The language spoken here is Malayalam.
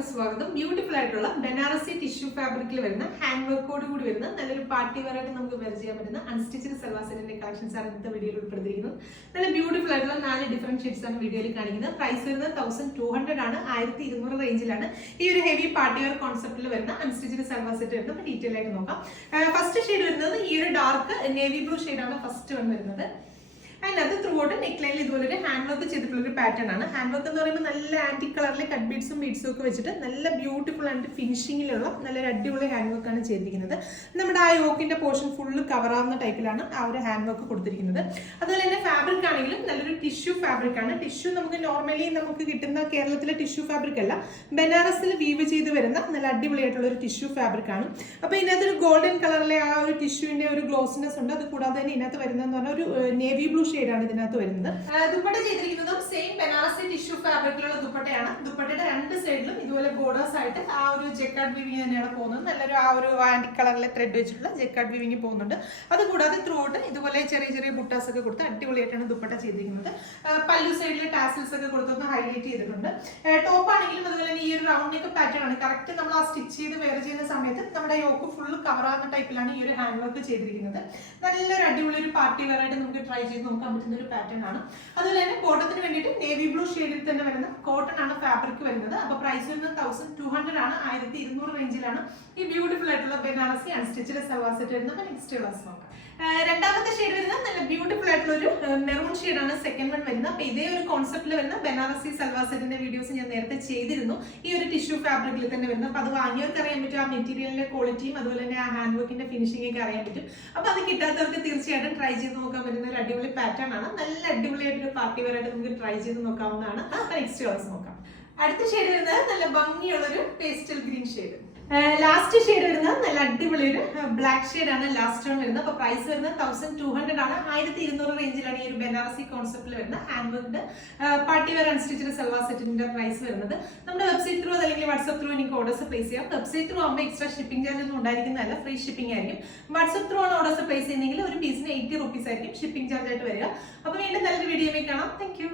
എല്ലാവർക്കും സ്വാഗതം. ബ്യൂട്ടിഫുൾ ആയിട്ടുള്ള ബനാറസി ടിഷ്യൂ ഫാബ്രിക്കിൽ വരുന്ന ഹാൻഡ് വർക്കോട് കൂടി വരുന്ന നല്ലൊരു പാർട്ടി വെയർ ആയിട്ട് നമുക്ക് വെയർ ചെയ്യാൻ പറ്റുന്ന അൺസ്റ്റിച്ചഡ് സൽവാർ സെറ്റിന്റെ കളക്ഷൻസ് ആണ് ഇന്നത്തെ വീഡിയോയിൽ ഉൾപ്പെടുത്തിയിരിക്കുന്നത്. നല്ല ബ്യൂട്ടിഫുൾ ആയിട്ടുള്ള 4 ഡിഫറെന്റ് ഷെയ്ഡ്സ് ആണ് വീഡിയോയിൽ കാണിക്കുന്നത്. പ്രൈസ് വരുന്നത് 1200 ആണ്, 1200 റേഞ്ചിലാണ് ഈ ഒരു ഹെവി പാർട്ടി വെയർ കോൺസെപ്റ്റിൽ വരുന്ന അൺസ്റ്റിച്ചഡ് സൽവാർ സെറ്റ് വരുന്നത്. ഡീറ്റെയിൽ ആയിട്ട് നോക്കാം. ഫസ്റ്റ് ഷെയ്ഡ് വരുന്നത് ഈ ഒരു ഡാർക്ക് നേവി ബ്ലൂ ഷെയ്ഡാണ് ഫസ്റ്റ് വൺ വരുന്നത്. അതിനകത്ത് ത്രൂ ഔട്ട് നെക്ക് ലൈനിൽ ഇതുപോലെ ഒരു ഹാൻഡ് വർക്ക് ചെയ്തിട്ടുള്ള ഒരു പാറ്റേൺ ആണ്. ഹാൻഡ് വർക്ക് എന്ന് പറയുമ്പോൾ നല്ല ആന്റിക് കളറിലെ കട്ട് ബീഡ്സും ബീഡ്സും ഒക്കെ വെച്ചിട്ട് നല്ല ബ്യൂട്ടിഫുൾ ആൻഡ് ഫിനിഷിങ്ങിലുള്ള നല്ലൊരു അടിപൊളി ഹാൻഡ് വർക്ക് ആണ് ചെയ്തിരിക്കുന്നത്. നമ്മുടെ ആ യോക്കിന്റെ പോർഷൻ ഫുള്ള് കവർ ആവുന്ന ടൈപ്പിലാണ് ആ ഒരു ഹാൻഡ് വർക്ക് കൊടുത്തിരിക്കുന്നത്. അതുപോലെ തന്നെ ഫാബ്രിക് ആണെങ്കിലും നല്ലൊരു ടിഷ്യൂ ഫാബ്രിക് ആണ്. ടിഷ്യൂ നമുക്ക് നോർമലി നമുക്ക് കിട്ടുന്ന കേരളത്തിലെ ടിഷ്യൂ ഫാബ്രിക് അല്ല, ബനാറസിൽ വീവ് ചെയ്ത് വരുന്ന നല്ല അടിപൊളിയായിട്ടുള്ള ഒരു ടിഷ്യൂ ഫാബ്രിക് ആണ്. അപ്പൊ ഇതിനകത്തൊരു ഗോൾഡൻ കളറിലെ ആ ഒരു ടിഷ്യൂവിന്റെ ഒരു ഗ്ലോസിനെസ് ഉണ്ട്. അത് കൂടാതെ തന്നെ ഇതിനകത്ത് വരുന്നതെന്ന് പറഞ്ഞാൽ ഒരു നേവി ബ്ലൂ ഷെയ്ഡാണ് ഇതിനകത്ത് വരുന്നത്. ദുപ്പട്ട ചെയ്തിരിക്കുന്നതും സെയിം ബനാറസി ടിഷ്യൂ ഫാബ്രിക്കിലുള്ള ദുപ്പട്ടയാണ്. ദുപ്പട്ടയുടെ രണ്ട് സൈഡിലും ഇതുപോലെ ബോർഡേഴ്സ് ആയിട്ട് ആ ഒരു ജെക്കാർഡ് വീവിങ് തന്നെയാണ് പോകുന്നത്. നല്ലൊരു ആ ഒരു ആന്റിക് കളറിലെ ത്രെഡ് വെച്ചിട്ടുള്ള ജെക്കാർഡ് വീവിങ് പോകുന്നുണ്ട്. അതുകൂടാതെ ത്രൂ ഔട്ട് ഇതുപോലെ ചെറിയ ചെറിയ ബുട്ടാസ് ഒക്കെ കൊടുത്ത് അടിപൊളിയായിട്ടാണ് ദുപ്പട്ട ചെയ്തിരിക്കുന്നത്. പല്ലു സൈഡിൽ ടാസൽസ് ഒക്കെ കൊടുത്തൊന്ന് ഹൈലൈറ്റ് ചെയ്തിട്ടുണ്ട്. ടോപ്പ് ആണെങ്കിലും അതുപോലെ തന്നെ ഈ ഒരു റൗണ്ട് നെക്ക് പാറ്റേൺ ആണ്. കറക്റ്റ് നമ്മൾ ആ സ്റ്റിച്ച് ചെയ്ത് വെയർ ചെയ്യുന്ന സമയത്ത് നമ്മുടെ യോക്ക് ഫുൾ കവർ ആകുന്ന ടൈപ്പിലാണ് ഈ ഒരു ഹാൻഡ് വർക്ക് ചെയ്തിരിക്കുന്നത്. നല്ലൊരു അടിപൊളി ഒരു പാർട്ടി വെയർ ആയിട്ട് നമുക്ക് ട്രൈ ചെയ്ത് നോക്കാൻ പറ്റുന്ന ഒരു പാറ്റേൺ ആണ്. അതുപോലെ തന്നെ കോട്ടത്തിന് വേണ്ടിയിട്ട് നേവി ബ്ലൂ ഷെയ്ഡിൽ തന്നെ വരുന്ന കോട്ടൺ ആണ് ഫാബ്രിക് വരുന്നത്. അപ്പൊ പ്രൈസ് വരുന്നത് 1200 ആണ്, 1200 റേഞ്ചിലാണ് ഈ ബ്യൂട്ടിഫുൾ ആയിട്ടുള്ള ബനാറസി അൺസ്റ്റിച്ചഡ് സൽവാർ സെറ്റ് വരുന്നത്. നെക്സ്റ്റ് ക്ലാസ് നോക്കാം. രണ്ടാമത്തെ ഷെയ്ഡ് വരുന്നത് നല്ല ബ്യൂട്ടിഫുൾ ആയിട്ടുള്ള ഒരു മെറൂൺ ഷെയ്ഡാണ് സെക്കൻഡ് വൺ വരുന്നത്. അപ്പൊ ഇതേ ഒരു കോൺസെപ്റ്റിൽ വരുന്ന ബനാറസി സൽവാർ സെറ്റിന്റെ വീഡിയോസ് ഞാൻ നേരത്തെ ചെയ്തിരുന്നു, ഈ ഒരു ടിഷ്യൂ ഫാബ്രിക്കിൽ തന്നെ വരുന്നത്. അപ്പൊ അത് വാങ്ങിയവർക്ക് അറിയാൻ പറ്റും ആ മെറ്റീരിയലിന്റെ ക്വാളിറ്റിയും അതുപോലെ തന്നെ ആ ഹാൻഡ് വർക്കിന്റെ ഫിനിഷിംഗ് ഒക്കെ അറിയാൻ പറ്റും. അപ്പൊ അത് കിട്ടാത്തവർക്ക് തീർച്ചയായിട്ടും ട്രൈ ചെയ്ത് നോക്കാൻ പറ്റുന്ന ഒരു അടിപൊളി പാറ്റേൺ ആണ്. നല്ല അടിപൊളിയായിട്ടൊരു പാർട്ടി വെയർ ആയിട്ട് നമുക്ക് ട്രൈ ചെയ്ത് നോക്കാവുന്നതാണ്. നെക്സ്റ്റ് ക്ലാസ് നോക്കാം. അടുത്ത ഷെയ്ഡ് വരുന്നത് നല്ല ഭംഗിയുള്ളൊരു pastel green shade. Last shade വരുന്നത് നല്ല അടിപൊളി ഒരു ബ്ലാക്ക് ഷെയ്ഡ് ആണ് ലാസ്റ്റ് വൺ വരുന്നത്. അപ്പൊ പ്രൈസ് വരുന്നത് 1200 ആണ്, 1200 റേഞ്ചിലാണ് ഈ ഒരു ബനാറസി കോൺസെപ്റ്റിൽ വരുന്ന ഹാൻഡ് വർക്കിന്റെ പാർട്ടി വെയർ അൺസ്റ്റിച്ചഡ് സൽവാർ സെറ്റിന്റെ പ്രൈസ് വരുന്നത്. നമ്മുടെ വെബ്സൈറ്റ് ത്രൂ അല്ലെങ്കിൽ വാട്സ്ആപ്പ് ത്രൂ എനിക്ക് ഓർഡേഴ്സ് പ്ലേസ് ചെയ്യാം. വെബ്സൈറ്റ് ത്രൂ ആകുമ്പോൾ എക്സ്ട്രാ ഷിപ്പിംഗ് ചാർജ് ഒന്നും ഉണ്ടായിരിക്കുന്നതല്ല, ഫ്രീ ഷിപ്പിംഗ് ആയിരിക്കും. വാട്സ്ആപ്പ് ത്രൂ ആണ് ഓർഡേഴ്സ് പ്ലേസ് ചെയ്യുന്നതെങ്കിൽ ഒരു പീസിന് 80 rupees ആയിരിക്കും ഷിപ്പിംഗ് ചാർജ് ആയിട്ട് വരിക. അപ്പൊ വീണ്ടും നല്ലൊരു വീഡിയോ കാണാം. Thank you.